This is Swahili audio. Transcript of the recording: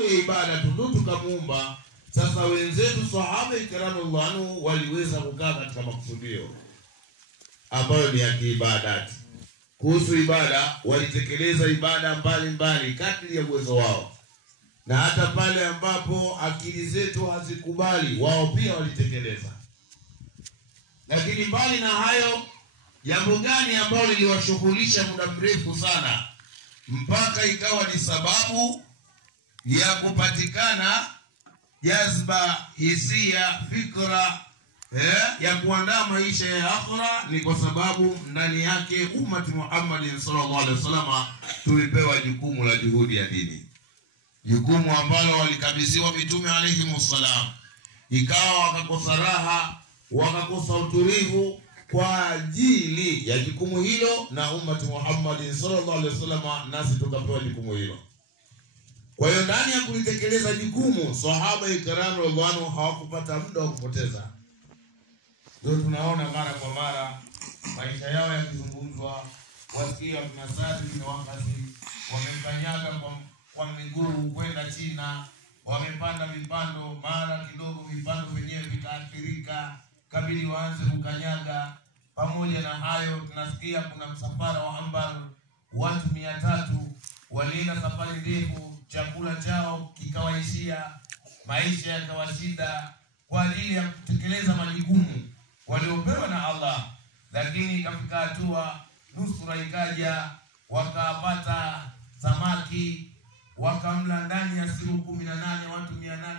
hiyo ibada tu tukamuumba. Sasa wenzetu sahaba ikaramu anhu waliweza kukaa katika makusudio ambayo ni ya kiibadati. Kuhusu ibada, walitekeleza ibada mbalimbali kadri ya uwezo wao, na hata pale ambapo akili zetu hazikubali, wao pia walitekeleza. Lakini mbali na hayo, jambo gani ambalo liliwashughulisha muda mrefu sana mpaka ikawa ni sababu ya kupatikana jazba, hisia, fikra ya kuandaa maisha ya akhira? Ni kwa sababu ndani yake ummati Muhammad sallallahu alaihi wasallam tulipewa jukumu la juhudi ya dini, jukumu ambalo walikabidhiwa mitume alayhi msallam. Ikawa wakakosa raha, wakakosa utulivu kwa ajili ya jukumu hilo, na ummati Muhammad sallallahu alaihi wasallam nasi tukapewa jukumu hilo. Kwa hiyo ndani ya kulitekeleza jukumu, sahaba ikaramu radhiallahu hawakupata muda wa kupoteza. Ndio tunaona mara kwa mara maisha yao yakizungumzwa, wasikia kuna Saadi na wakati wamekanyaga kwa miguu kwenda China, wamepanda vipando, mara kidogo vipando vyenyewe vikaathirika, kabili waanze kukanyaga. Pamoja na hayo, tunasikia kuna msafara wa Ambar, watu 300 walienda safari ndefu, chakula chao kikawaishia, maisha yakawashida kwa ajili ya kutekeleza majukumu waliopewa na Allah. Lakini ikafika hatua nusura ikaja, wakapata samaki, wakamla ndani ya siku 18 watu 800.